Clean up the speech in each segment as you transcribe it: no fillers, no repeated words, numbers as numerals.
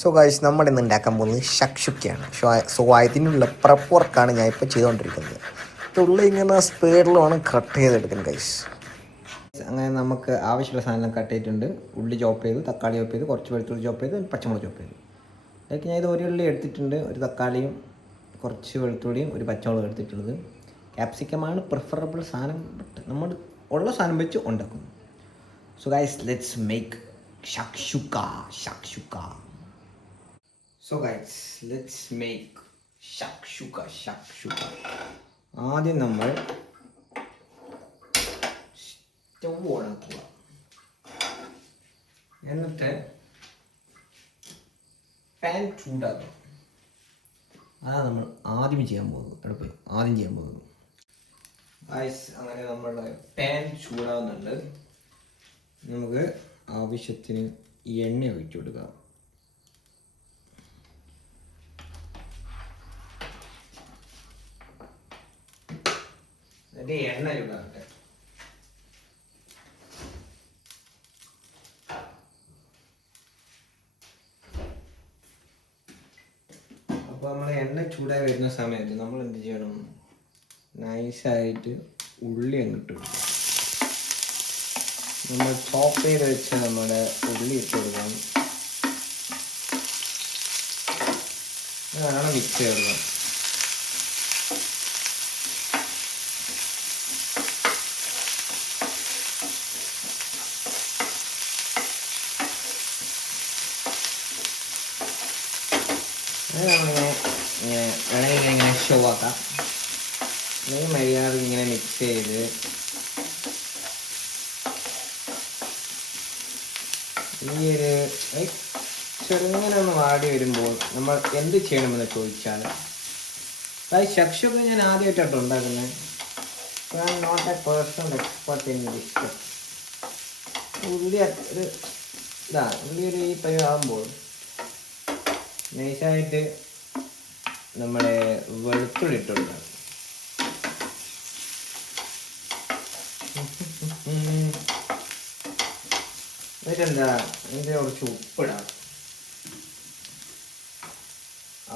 So guys നമ്മുടെ ഇന്ന് ഉണ്ടാക്കാൻ പോകുന്നത് ഷക്ഷുക്കയാണ്. സോ അതിനുള്ള പ്രപ്പ് വർക്കാണ് ഞാൻ ഇപ്പോൾ ചെയ്തുകൊണ്ടിരിക്കുന്നത്. ഉള്ളി ഇങ്ങനെ സ്പീഡിൽ വേണം കട്ട് ചെയ്തെടുക്കാൻ ഗൈസ്. അങ്ങനെ നമുക്ക് ആവശ്യമുള്ള സാധനം കട്ട് ചെയ്തിട്ടുണ്ട്. ഉള്ളി ചോപ്പ് ചെയ്തു, തക്കാളി ചോപ്പ് ചെയ്തു, കുറച്ച് വെളുത്തുള്ളി ചോപ്പ് ചെയ്തു, പച്ചമുളക് ചോപ്പ് ചെയ്തു. അതൊക്കെ ഞാൻ ഇത് ഒരു ഉള്ളി എടുത്തിട്ടുണ്ട്, ഒരു തക്കാളിയും കുറച്ച് വെളുത്തുള്ളിയും ഒരു പച്ചമുളകും എടുത്തിട്ടുള്ളത്. ക്യാപ്സിക്കമാണ് പ്രിഫറബിൾ സാധനം, ബട്ട് നമ്മൾ ഉള്ള സാധനം വെച്ച് ഉണ്ടാക്കുന്നു. So guys let's make shakshuka. So guys, let's make shakshuka. ആദ്യം നമ്മൾ സ്റ്റവ് ഓണാക്കുക. എന്നിട്ട് പാൻ ചൂടാക്കുക. അതാണ് നമ്മൾ ആദ്യം ചെയ്യാൻ പോകുന്നത്. ഗൈസ്, അങ്ങനെ നമ്മുടെ പാൻ ചൂടാവുന്നുണ്ട്. നമുക്ക് ആവശ്യത്തിന് എണ്ണ ഒഴിച്ചു കൊടുക്കാം. എണ്ണ ചൂടാകട്ടെ. അപ്പോൾ നമ്മൾ എണ്ണ ചൂടായി വരുന്ന സമയത്ത് നമ്മൾ എന്ത് ചെയ്യണം? നൈസായിട്ട് ഉള്ളി അങ്ങോട്ട് കൊടുക്കണം. നമ്മൾ ചോപ്പ് ചെയ്ത് വെച്ച് നമ്മുടെ ഉള്ളി ഇട്ട് കൊടുക്കണം. അതാണ് മിക്സ് ചെയ്യണം. അത് നമ്മളിങ്ങനെ വേണമെങ്കിൽ ഇങ്ങനെ ഷോ ആക്കാം. അല്ലെങ്കിൽ മര്യാദ ഇങ്ങനെ മിക്സ് ചെയ്ത് ഈ ഒരു ചെറുങ്ങനെ ഒന്ന് വാടി വരുമ്പോൾ നമ്മൾ എന്ത് ചെയ്യണമെന്ന് ചോദിച്ചാൽ, അതായത് ഷക്ഷുക്ക ഞാൻ ആദ്യമായിട്ടാണ് ഉണ്ടാക്കുന്നത്. ഞാൻ not a personal expert in this. ഉള്ളി ഒരു ഈ പരിവാകുമ്പോൾ നൈസായിട്ട് നമ്മുടെ വെളുത്തുള്ളി ഇട്ട് കൊടുക്കണം. എന്നിട്ടെന്താ, ഇതിൻ്റെ കുറച്ച് ഉപ്പിടാം.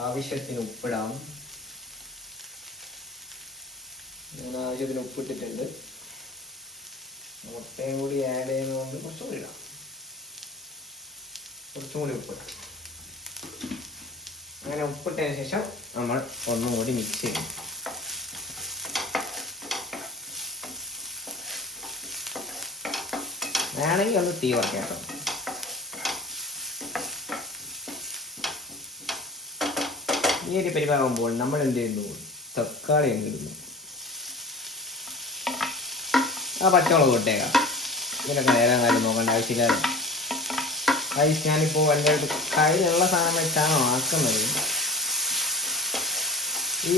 ആവശ്യത്തിന് ഉപ്പിടാം. ഞാൻ ആവശ്യത്തിന് ഉപ്പിട്ടിട്ടുണ്ട്. മുട്ടയും കൂടി ആഡ് ചെയ്യുന്നതുകൊണ്ട് കുറച്ചും കൂടി ഇടാം. കുറച്ചും കൂടി ഉപ്പിടാം. അങ്ങനെ ഉപ്പിട്ടതിന് ശേഷം നമ്മൾ ഒന്നും കൂടി മിക്സ് ചെയ്യും. വേണമെങ്കിൽ ഒന്ന് തീ വയ്ക്കാം. ഈ ഒരു പരിപാകുമ്പോൾ നമ്മൾ എന്ത് ചെയ്യുന്നു? തക്കാളി ഇടുന്നു. ആ പച്ചമുളക് ഇട്ടേക്കാം. ഇതിനൊക്കെ നേരം കാര്യം നോക്കേണ്ട ആവശ്യമില്ല. ഞാനിപ്പോൾ എൻ്റെ കയ്യിലുള്ള സാധനം വെച്ചാണോ ആക്കുന്നത്. ഈ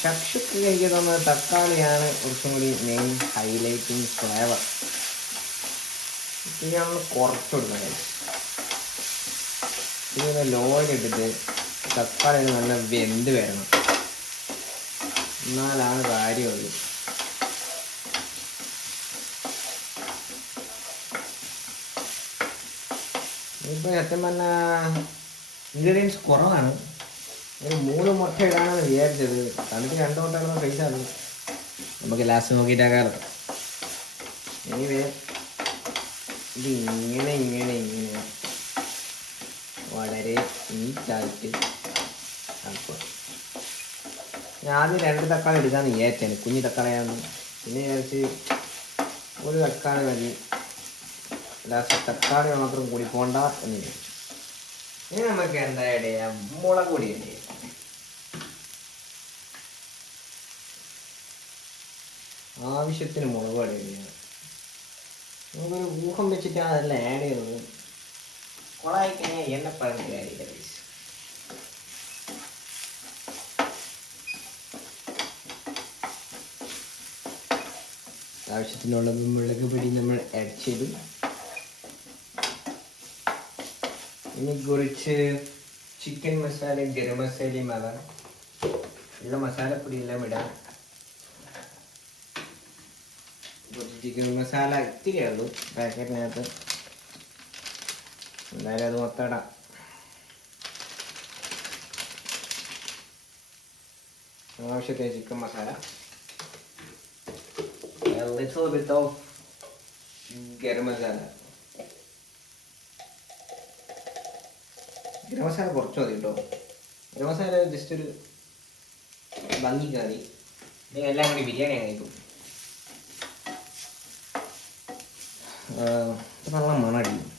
ഷക്ഷുക്ക എനിക്ക് തോന്നുന്നത് തക്കാളിയാണ് കുറച്ചും കൂടി മെയിൻ ഹൈലൈറ്റിങ് ഫ്ലേവർ. ഇത് നമ്മൾ കുറച്ച് കൊടുക്കണം. ഇതൊന്ന് ലോയിലിട്ടിട്ട് തക്കാളി നല്ല വെന്ത് വരണം, എന്നാലാണ് കാര്യമുള്ളൂ. ഇപ്പോൾ സത്യം പറഞ്ഞാൽ ഇൻഗ്രീഡിയൻസ് കുറവാണ്. ഒരു 3 മുട്ട ഇടാനാണ് വിചാരിച്ചത്. തനിക്ക് 2 മുട്ട ഇടുന്ന പൈസയാണ്. നമുക്ക് ലാസ്റ്റ് നോക്കിയിട്ടാക്കാറ്. എനിവേ ഇത് ഇങ്ങനെ വളരെ നീറ്റായിട്ട് ആക്കുക. ഞാൻ ആദ്യം 2 തക്കാളി എടുക്കാമെന്ന് വിചാരിച്ചാണ്. കുഞ്ഞു തക്കാളിയാണ്. പിന്നെ വിചാരിച്ച് ഒരു തക്കാളി മതി. ലാസ്റ്റ് തക്കാളി മാത്രം കൂടി പോണ്ട എന്ന് വിചാരിച്ചു. ഇനി നമുക്ക് എന്താ ആഡ് ചെയ്യാം? മുളക് പൊടി ആഡ് ചെയ്യാം. ആവശ്യത്തിന് മുളക് ആഡ് ചെയ്യാം. നമുക്കൊരു ഊഹം വെച്ചിട്ടാണ് അതെല്ലാം ആഡ് ചെയ്യുന്നത്. കൊളായിക്കഴിഞ്ഞാൽ എണ്ണപ്പഴത്തിൽ ആഡ് ചെയ്യാം. ആവശ്യത്തിനുള്ള മുളക് പൊടി നമ്മൾ ആഡ് ചെയ്തു. ഇനി കുറച്ച് ചിക്കൻ മസാലയും ഗരം മസാലയും ആകാം. ഉള്ള മസാലപ്പൊടി എല്ലാം ഇടാം. കുറച്ച് ചിക്കൻ മസാല ഇത്തിരിയേ ഉള്ളൂ പാക്കറ്റിനകത്ത്. എന്തായാലും അത് മൊത്തം ഇടാം. ആവശ്യത്തിന് chicken masala, a little bit of garam masala. Garam masala കുറച്ച് മതി കേട്ടോ. ഗരം മസാല ജസ്റ്റ് ഒരു ഭംഗിക്ക് മതി. എല്ലാം കൂടി ബിരിയാണി ആയിരിക്കും. നല്ല മണടിക്കും.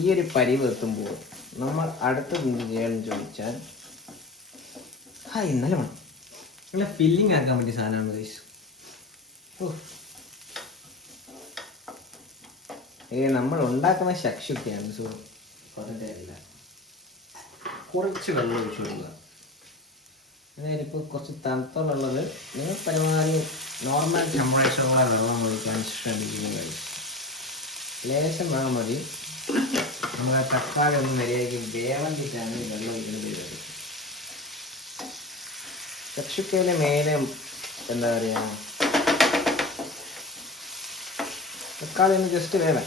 ഈ ഒരു പരിവ് എത്തുമ്പോൾ നമ്മൾ അടുത്തത് എന്ത് ചെയ്യാമെന്ന് ചോദിച്ചാൽ, ഇന്നലെ വേണം നല്ല ഫില്ലിങ് ആക്കാൻ പറ്റിയ സാധനമാണ് ഗൈസ്. നമ്മൾ ഉണ്ടാക്കുന്ന ശക്തിയൊക്കെയാണ്. സോ അതിൻ്റെ അല്ല, കുറച്ച് വെള്ളം ഒഴിച്ചു കൊടുക്കുക. ഞാനിപ്പോൾ കുറച്ച് തണുത്തുള്ളത് നിങ്ങൾ പരമാവധി നോർമൽ ടെമ്പറേച്ചറുള്ള വെള്ളം ഒഴിക്കാൻ ശ്രമിക്കുന്നു ഗൈസ്. ലേശം വെള്ളം മതി. നമ്മുടെ തക്കാളി ഒന്നും മര്യാദയ്ക്ക് വേവണ്ടിട്ടാണ് ഈ വെള്ളം ഒഴിക്കുന്നത്. ചക്ഷുക്കയിലെ മേലെ എന്താ പറയുക, തക്കാളി ഒന്ന് ജസ്റ്റ് വേവാൻ.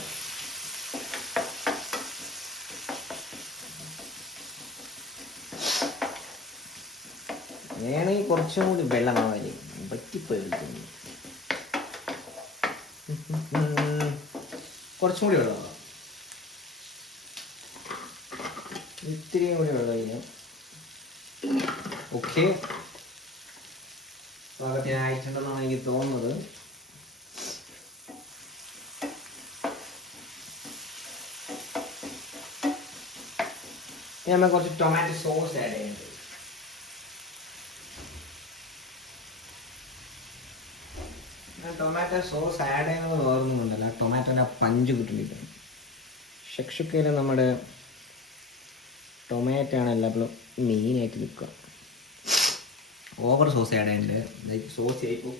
വേണമെങ്കിൽ കുറച്ചും കൂടി വെള്ളം ആവാനും പറ്റിപ്പോയിരിക്കുന്നു. കുറച്ചും കൂടി വെള്ളം, ഇത്തിരിയും കൂടി വെള്ളം കഴിഞ്ഞാൽ ഓക്കെ. പാകത്തിനായിട്ടുണ്ടെന്നാണ് എനിക്ക് തോന്നുന്നത്. നമ്മൾ കുറച്ച് ടൊമാറ്റോ സോസ് ആഡ് ചെയ്യുന്നുണ്ട്. ടൊമാറ്റോ സോസ് ആഡ് ചെയ്യുന്നത് വേറൊന്നുമുണ്ടല്ല, ടൊമാറ്റോൻ്റെ പഞ്ച് കിട്ടുന്നില്ല. ഷക്ഷുക്കയിൽ നമ്മുടെ ടൊമാറ്റോ ആണ് എല്ലാപ്പോഴും മെയിനായിട്ട് നിൽക്കുക. ഓവർ സോസ് ആഡ് ചെയ്യുന്നുണ്ട്. സോസ് ആയിപ്പോൾ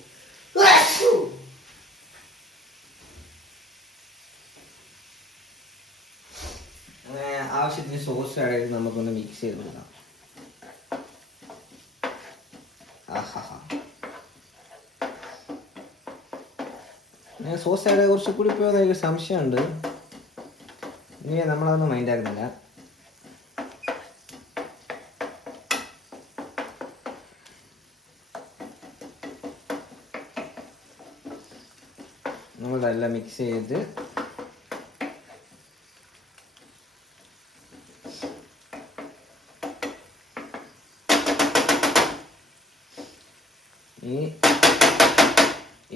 അങ്ങനെ ആവശ്യത്തിന് സോസ് ആഡ് ചെയ്ത് നമുക്കൊന്ന് മിക്സ് ചെയ്ത് കൊടുക്കാം. ഞാൻ സോസ് ആഡ് കുറച്ച് കൂടി പോയത് എനിക്ക് സംശയമുണ്ട്. ഇനി നമ്മളതൊന്നും മൈൻഡ് ആക്കുന്നില്ല. നമ്മളെല്ലാം മിക്സ് ചെയ്ത്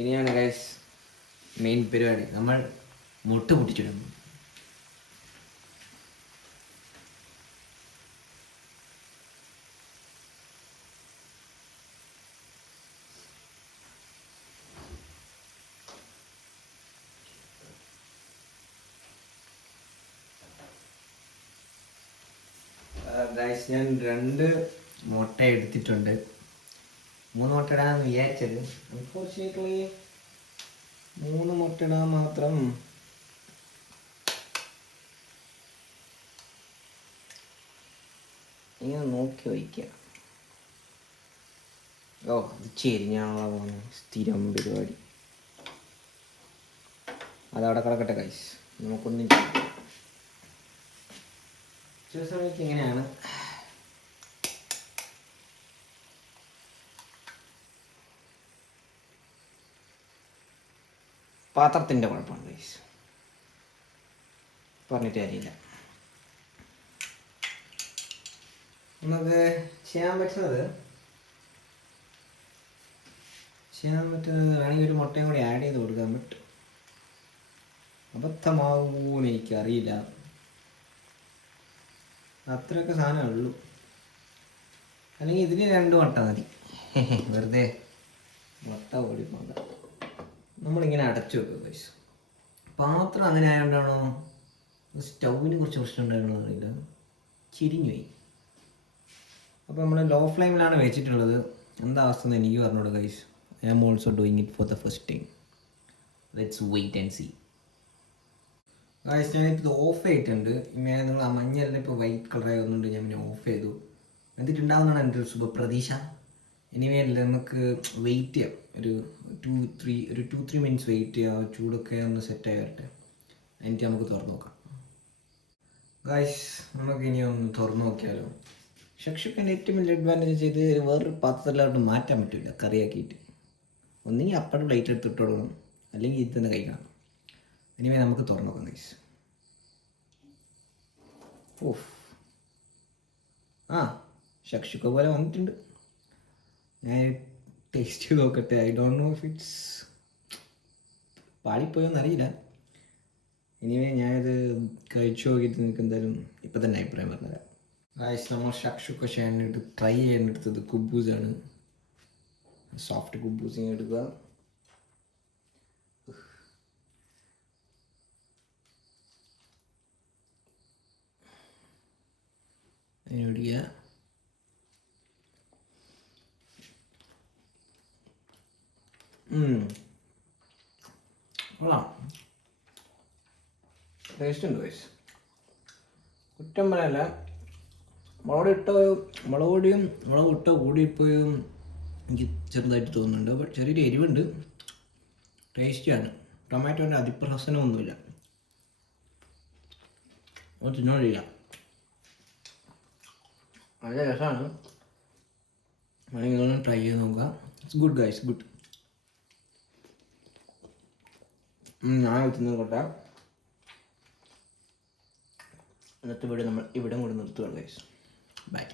ഇനിയാണ് ഗൈസ് മെയിൻ പരിപാടി. നമ്മൾ മുട്ട പൊട്ടിച്ചിടുന്നു. ഗൈസ് ഞാൻ 2 മുട്ട എടുത്തിട്ടുണ്ട്. 3 മുട്ട ഇടാന്ന് വിചാരിച്ചത്. അൺഫോർച്യുനേറ്റ്ലി 3 മുട്ട ഇടാൻ മാത്രം ഇങ്ങനെ നോക്കി വയ്ക്കുക. അത് ചെരിഞ്ഞാണല്ലോ പോകുന്നത്. സ്ഥിരം പരിപാടി. അതവിടെ കിടക്കട്ടെ ഗൈസ്, നമുക്കൊന്നും ചെയ്യാം. ചില സമയത്ത് ഇങ്ങനെയാണ്. പാത്രത്തിൻ്റെ കുഴപ്പമാണ് ഗൈസ്, പറഞ്ഞിട്ട് കാര്യമില്ല. നമുക്ക് ചെയ്യാൻ പറ്റുന്നത് വേണമെങ്കിൽ ഒരു മുട്ടയും കൂടി ആഡ് ചെയ്ത് കൊടുക്കാൻ പറ്റും. അബദ്ധമാകുമെന്ന് എനിക്കറിയില്ല. അത്രയൊക്കെ സാധനമേ ഉള്ളൂ. അല്ലെങ്കിൽ ഇതിന് 2 മുട്ട മതി. വെറുതെ മുട്ട ഓടിപ്പോണ്ട. നമ്മളിങ്ങനെ അടച്ചു വെക്കുക ഗൈസ്. പാത്രം അങ്ങനെ ആയതുകൊണ്ടാണോ സ്റ്റൗവിന് കുറച്ച് പ്രശ്നം ഉണ്ടാകണമെന്ന് അറിയില്ല, ചിരിഞ്ഞു പോയി. അപ്പോൾ നമ്മൾ ലോ ഫ്ലെയിമിലാണ് വെച്ചിട്ടുള്ളത്. എന്താ അവസ്ഥ എന്ന് എനിക്ക് പറഞ്ഞോളൂ guys. I am also doing it for the first time. Let's wait and see. Guys ഞാനിപ്പോൾ ഓഫ് ചെയ്തിട്ടുണ്ട്. ഇങ്ങനെ നിങ്ങൾ ആ മഞ്ഞെല്ലാം ഇപ്പോൾ വൈറ്റ് കളറായി വന്നുകൊണ്ട് ഞാൻ പിന്നെ ഓഫ് ചെയ്തു. എന്നിട്ടുണ്ടാവുന്നതാണ് എൻ്റെ ഒരു ശുഭപ്രതീക്ഷ. എനിവേ നമുക്ക് വെയിറ്റ് ചെയ്യാം. ഒരു 2-3 മിനിറ്റ്സ് വെയിറ്റ് ചെയ്യാം. ചൂടൊക്കെ ഒന്ന് സെറ്റായി വരട്ടെ. എന്നിട്ട് നമുക്ക് തുറന്നു നോക്കാം. ഗായ്സ്, നമുക്ക് ഇനി ഒന്ന് തുറന്നു നോക്കിയാലോ. ഷക്ഷുക്കൻ്റെ ഏറ്റവും വലിയ അഡ്വാൻറ്റേജ് ചെയ്ത് വേറൊരു പാത്രത്തിലോട്ട് മാറ്റാൻ പറ്റില്ല കറിയാക്കിയിട്ട്. ഒന്നെങ്കിൽ അപ്പഴ പ്ലേറ്റ് എടുത്തിട്ട് കൊടുക്കണം, അല്ലെങ്കിൽ ഇത് തന്നെ കഴിക്കണം. ഇനിവേ നമുക്ക് തുറന്നു നോക്കാം ഗൈസ്. ഓഫ്, ആ ഷക്ഷുക്ക പോലെ വന്നിട്ടുണ്ട്. ഞാൻ ടേസ്റ്റ് ചെയ്ത് നോക്കട്ടെ. I don't know if it's പാളിപ്പോയോന്നറിയില്ല. ഇനിവേ ഞാനിത് കഴിച്ചു നോക്കിയിട്ട് നിങ്ങൾക്ക് എന്തായാലും ഇപ്പം തന്നെ അഭിപ്രായം പറഞ്ഞുതരാം. ഗായ്സ്, നമ്മൾ ഷക്ഷുക്ക ചെയ്യാനായിട്ട് ട്രൈ ചെയ്യാനെടുത്തത് കുബൂസാണ്. സോഫ്റ്റ് കുബൂസ് എടുക്കുക. അതിനൊടിക്കുക. കൊള്ളാം, ടേസ്റ്റ് ഉണ്ട് ഗൈസ്. കുറ്റം പറയല്ല. മുളക് പൊടിയും മുളക് ഇട്ട കൂടിപ്പോയും എനിക്ക് ചെറുതായിട്ട് തോന്നുന്നുണ്ട്. ബട്ട് ചെറിയൊരു എരിവുണ്ട്. ടേസ്റ്റിയാണ്. ടൊമാറ്റോൻ്റെ അതിപ്രഹസനമൊന്നുമില്ല. അത് തിന്നോണ്ടിരിക്കാം. നല്ല രസമാണ്. നിങ്ങളൊന്ന് ട്രൈ ചെയ്ത് നോക്കുക. It's good guys, good. ഞാൻ തിന്നോട്ടെ. എന്നിട്ട് നമ്മൾ ഇവിടെ കൂടെ നിർത്തുകയാണ് ഗൈസ്. ബൈ.